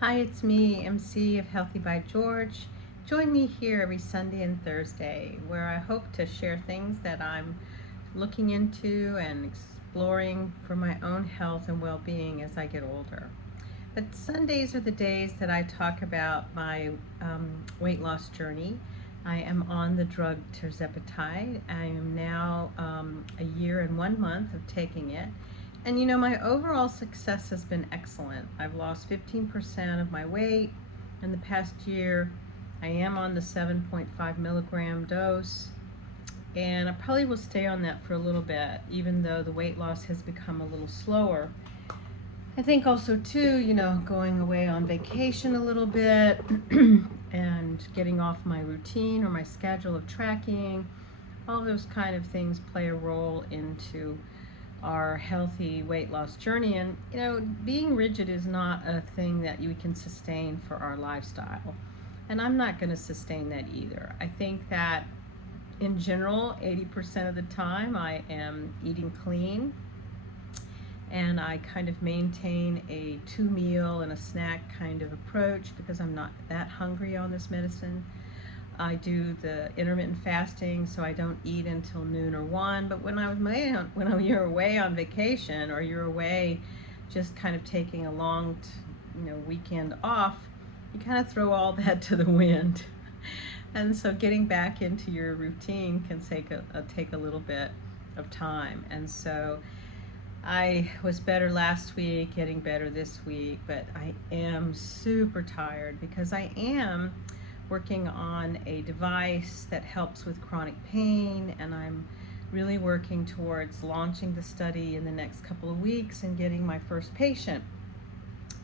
Hi, it's me, MC of Healthy by George. Join me here every Sunday and Thursday where I hope to share things that I'm looking into and exploring for my own health and well being as I get older. But Sundays are the days that I talk about my weight loss journey. I am on the drug Tirzepatide. I am now a year and 1 month of taking it. And my overall success has been excellent. I've lost 15% of my weight in the past year. I am on the 7.5 milligram dose, and I probably will stay on that for a little bit, even though the weight loss has become a little slower. I think also too, going away on vacation a little bit and getting off my routine or my schedule of tracking, all those kind of things play a role into our healthy weight loss journey. And being rigid is not a thing that you can sustain for our lifestyle, and I'm not going to sustain that either. I think that in general 80% of the time I am eating clean, and I kind of maintain a 2 meal and a snack kind of approach because I'm not that hungry on this medicine. I do the intermittent fasting, so I don't eat until noon or 1. But when you're away on vacation, or you're away just kind of taking a long weekend off, you kind of throw all that to the wind. And so getting back into your routine can take a little bit of time. And so I was better last week, getting better this week, but I am super tired because I am working on a device that helps with chronic pain, and I'm really working towards launching the study in the next couple of weeks and getting my first patient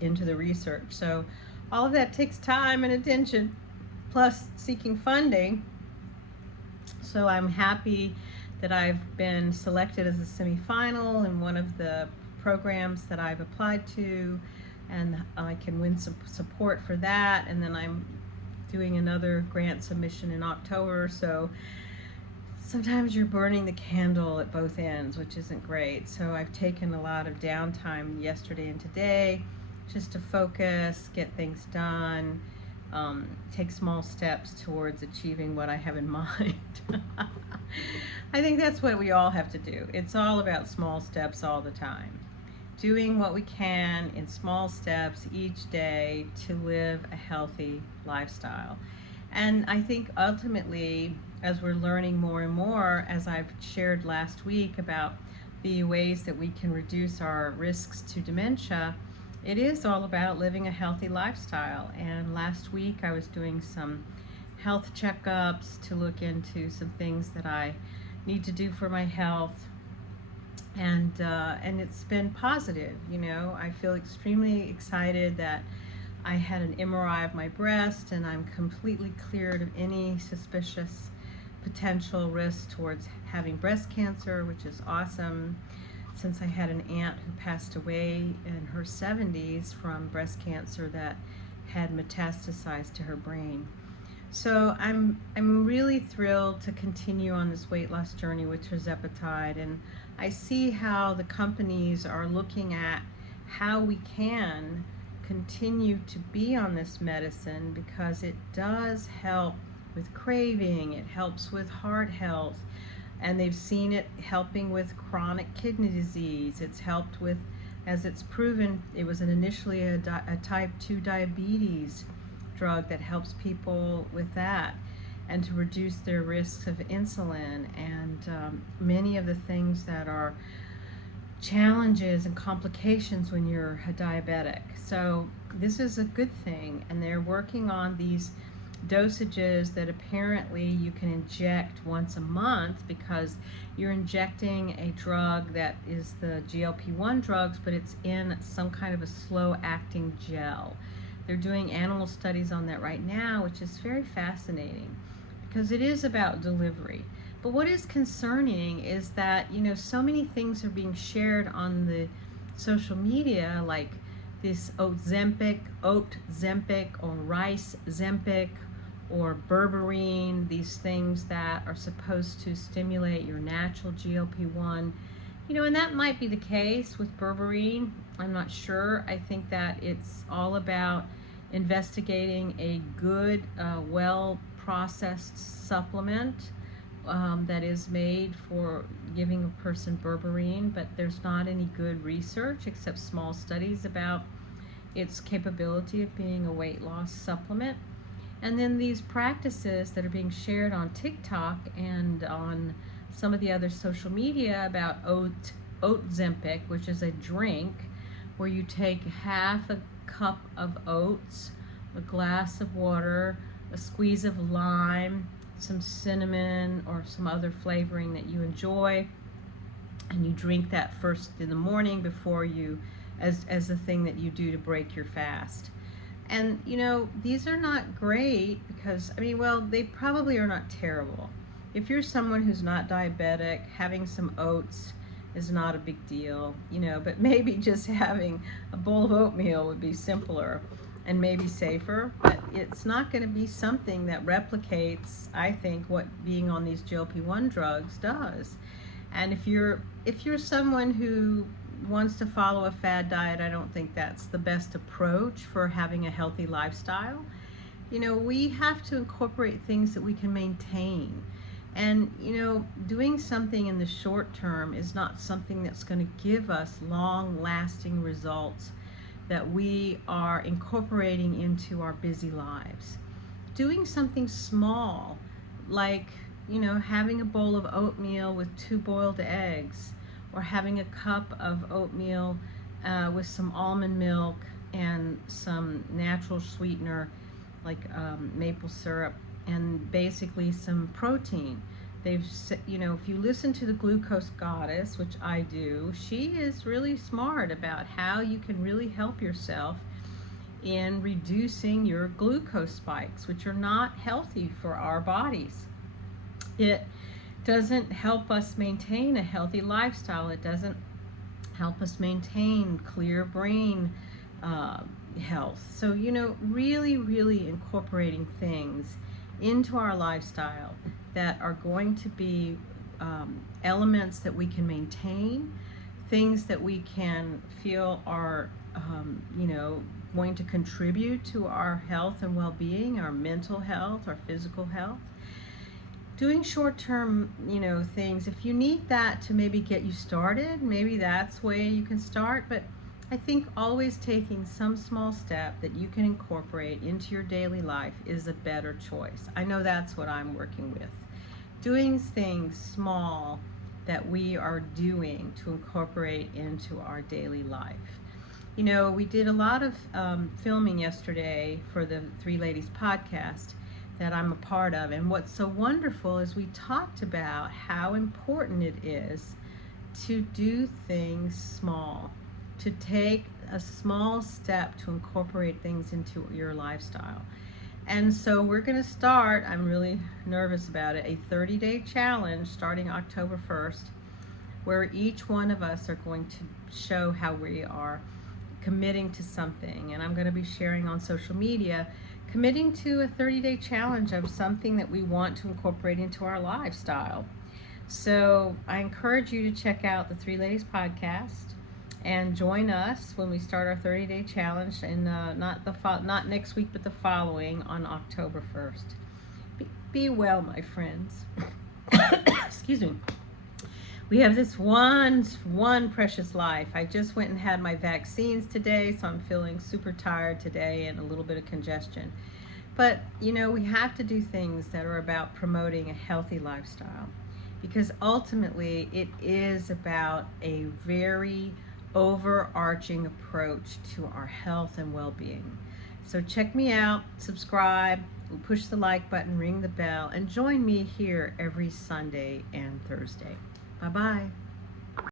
into the research. So all of that takes time and attention, plus seeking funding. So I'm happy that I've been selected as a semifinal in one of the programs that I've applied to, and I can win some support for that. And then I'm doing another grant submission in October. So sometimes you're burning the candle at both ends, which isn't great. So I've taken a lot of downtime yesterday and today just to focus, get things done, take small steps towards achieving what I have in mind. I think that's what we all have to do. It's all about small steps all the time. Doing what we can in small steps each day to live a healthy lifestyle. And I think ultimately, as we're learning more and more, as I've shared last week about the ways that we can reduce our risks to dementia, it is all about living a healthy lifestyle. And last week I was doing some health checkups to look into some things that I need to do for my health, and it's been positive. I feel extremely excited that I had an MRI of my breast, and I'm completely cleared of any suspicious potential risk towards having breast cancer, which is awesome, since I had an aunt who passed away in her 70s from breast cancer that had metastasized to her brain. So I'm really thrilled to continue on this weight loss journey with Tirzepatide, and I see how the companies are looking at how we can continue to be on this medicine, because it does help with craving, it helps with heart health, and they've seen it helping with chronic kidney disease. It's helped with, as it's proven, it was initially a type 2 diabetes drug that helps people with that, and to reduce their risks of insulin and many of the things that are challenges and complications when you're a diabetic. So this is a good thing, and they're working on these dosages that apparently you can inject once a month, because you're injecting a drug that is the GLP-1 drugs, but it's in some kind of a slow acting gel. They're doing animal studies on that right now, which is very fascinating because it is about delivery. But what is concerning is that, so many things are being shared on the social media, like this oat Zempic or rice Zempic or berberine, these things that are supposed to stimulate your natural GLP-1. And that might be the case with berberine. I'm not sure. I think that it's all about investigating a good, well-processed supplement that is made for giving a person berberine, but there's not any good research except small studies about its capability of being a weight loss supplement. And then these practices that are being shared on TikTok and on some of the other social media about Oatzempic, which is a drink where you take half a cup of oats, a glass of water, a squeeze of lime, some cinnamon or some other flavoring that you enjoy, and you drink that first in the morning before you, as the thing that you do to break your fast. And these are not great because, well, they probably are not terrible. If you're someone who's not diabetic, having some oats is not a big deal, but maybe just having a bowl of oatmeal would be simpler and maybe safer, but it's not going to be something that replicates, I think, what being on these GLP-1 drugs does. And if you're someone who wants to follow a fad diet, I don't think that's the best approach for having a healthy lifestyle. We have to incorporate things that we can maintain. And, doing something in the short term is not something that's going to give us long-lasting results that we are incorporating into our busy lives. Doing something small, like, having a bowl of oatmeal with 2 boiled eggs, or having a cup of oatmeal with some almond milk and some natural sweetener like maple syrup, and basically some protein. They've said, if you listen to the glucose goddess, which I do, she is really smart about how you can really help yourself in reducing your glucose spikes, which are not healthy for our bodies. It doesn't help us maintain a healthy lifestyle. It doesn't help us maintain clear brain health. So, really, really incorporating things into our lifestyle that are going to be elements that we can maintain, things that we can feel are, going to contribute to our health and well-being, our mental health, our physical health. Doing short-term, things, if you need that to maybe get you started, maybe that's where you can start. But I think always taking some small step that you can incorporate into your daily life is a better choice. I know that's what I'm working with. Doing things small that we are doing to incorporate into our daily life. We did a lot of filming yesterday for the Three Ladies podcast that I'm a part of, and what's so wonderful is we talked about how important it is to do things small, to take a small step to incorporate things into your lifestyle. And so we're going to start, I'm really nervous about it, a 30-day challenge starting October 1st, where each one of us are going to show how we are committing to something. And I'm going to be sharing on social media, committing to a 30-day challenge of something that we want to incorporate into our lifestyle. So I encourage you to check out the Three Ladies podcast and join us when we start our 30-day challenge, and not next week, but the following on October 1st. Be well, my friends. Excuse me. We have this one precious life. I just went and had my vaccines today, so I'm feeling super tired today and a little bit of congestion. But, we have to do things that are about promoting a healthy lifestyle, because ultimately it is about a very overarching approach to our health and well-being. So check me out, subscribe, push the like button, ring the bell, and join me here every Sunday and Thursday. Bye-bye.